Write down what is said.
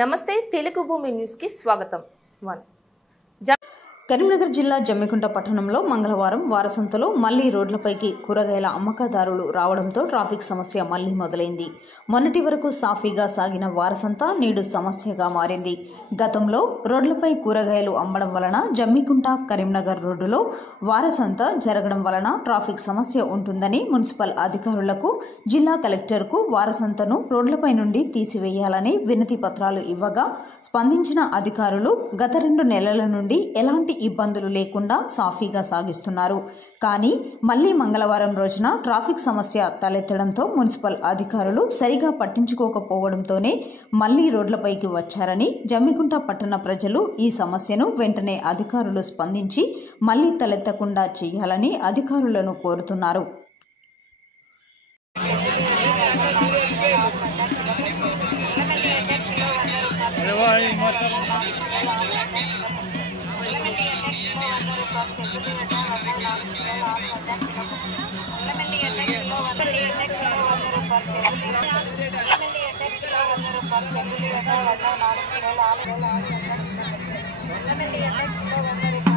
నమస్తే తెలుగు భూమి న్యూస్ కి స్వాగతం. కరీంనగర్ జిల్లా జమ్మికుంట పట్టణంలో మంగళవారం వారసంతలో మళ్లీ రోడ్లపైకి కూరగాయల అమ్మకదారులు రావడంతో ట్రాఫిక్ సమస్య మళ్లీ మొదలైంది. మొన్నటి వరకు సాఫీగా సాగిన వారసంత నేడు సమస్యగా మారింది. గతంలో రోడ్లపై కూరగాయలు అమ్మడం వలన జమ్మికుంట కరీంనగర్ రోడ్డులో వారసంత జరగడం వలన ట్రాఫిక్ సమస్య ఉంటుందని మున్సిపల్ అధికారులకు, జిల్లా కలెక్టర్కు వారసంతను రోడ్లపై నుండి తీసివేయాలని వినతి పత్రాలు ఇవ్వగా స్పందించిన అధికారులు గత 2 నెలల నుండి ఎలాంటి ఇబ్బందులు లేకుండా సాఫీగా సాగిస్తున్నారు. కానీ మళ్లీ మంగళవారం రోజున ట్రాఫిక్ సమస్య తలెత్తడంతో మున్సిపల్ అధికారులు సరిగా పట్టించుకోకపోవడంతోనే మళ్లీ రోడ్లపైకి వచ్చారని, జమ్మికుంట పట్టణ ప్రజలు ఈ సమస్యను వెంటనే అధికారులు స్పందించి మళ్లీ తలెత్తకుండా చేయాలని అధికారులను కోరుతున్నారు. $100